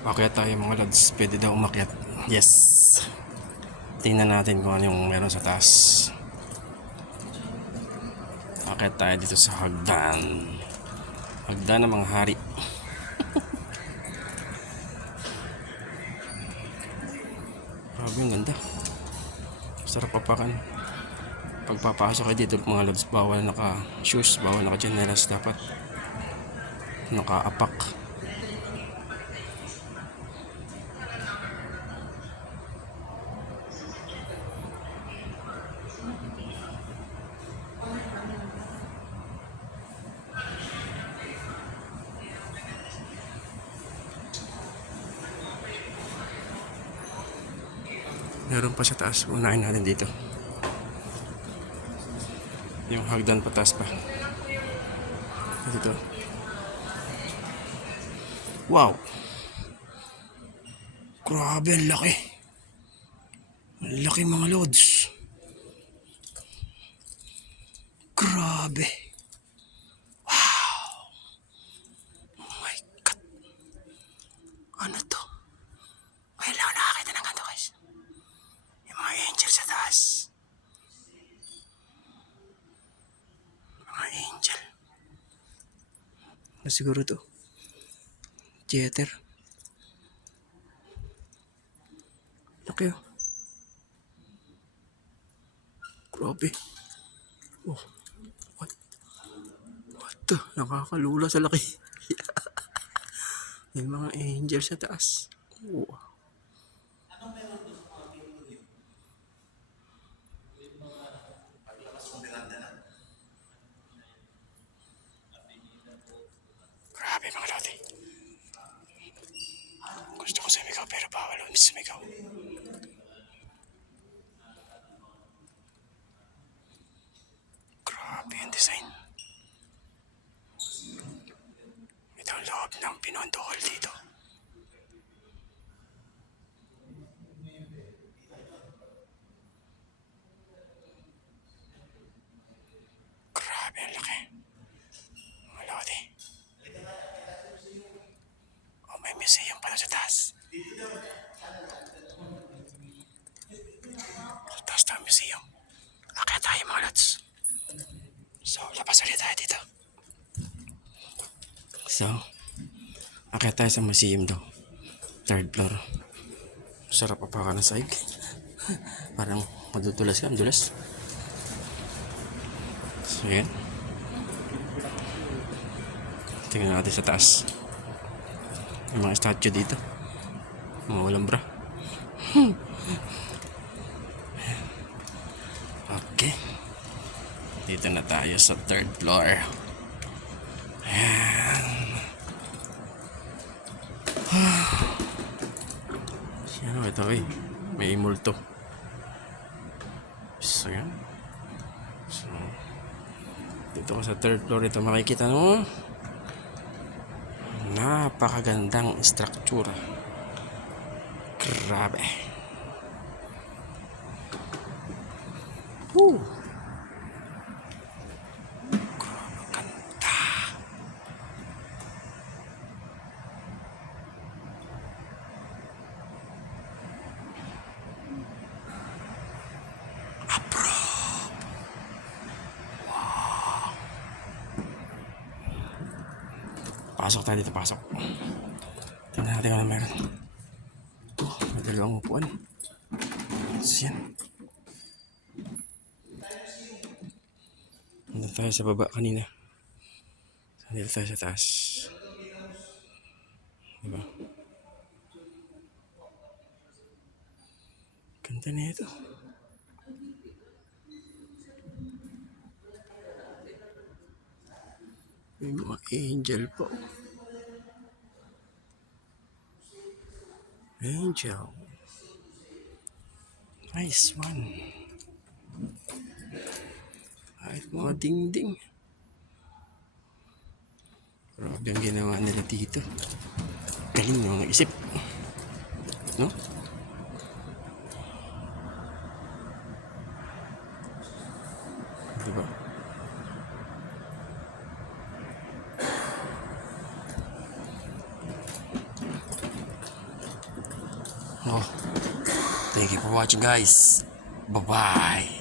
Akyat tayo mga lods. Pwede daw umakyat. Yes. Tingnan natin kung ano yung meron sa taas. Akyat tayo dito sa hagdan. Hagdan ng mga hari. Grabe yung ganda. Sarap papakan. Pagpapasok kayo dito mga lods, bawal naka shoes, bawal naka chanelas, dapat naka-apak. Meron pa sa taas. Unahin natin dito. Yung hagdan patas pa. Dito. Wow! Grabe, ang laki. Ang laki mga lods. Grabe. Wow! Oh my God. Ano to? Ngayon lang nakakita ng ganito guys. Yung mga angel sa taas. Mga angel. Ano siguro to? Jeter. Laki oh. Grabe. Oh. What? What the? Nakakalula sa laki. May mga angel sa taas. Oh. Grabe mga lodi. Gusto ko sumigaw pero bawal sumigaw. Grabe yung design. Ito ang loob ng Binondo Hall dito. Grabe ang laki. Mga lodi. Oh, may museum pala sa taas. Sa taas ng museum. Akit tayo mga lods. So, labas ulit tayo dito. So, akit tayo sa museum daw. Third floor. Sarap pa ng sahig. Parang madudulas ka, madulas. So, yan. Tingnan natin sa taas. May mga statue dito. Mga walang bra. Okay. Dito na tayo sa third floor. Ayan. Ano ito eh. May multo. So yan. So, dito ko sa third floor ito makikita mo. Napakagandang structure. Grabe. Woo! Grabe ganda. Approve. Wow. Pasok tayo dito, pasok. Tingnan natin kung ano meron. May dalawang upuan. So yan. Nandun tayo sa baba kanina. Nandito tayo sa taas. Diba? Ganda na ito. May mga angel po. Angel. Nice one. Kahit mga dingding. Grabe ang ginawa nila dito. Galing ng mga isip. No? Diba? Oh, thank you for watching guys. Bye-bye.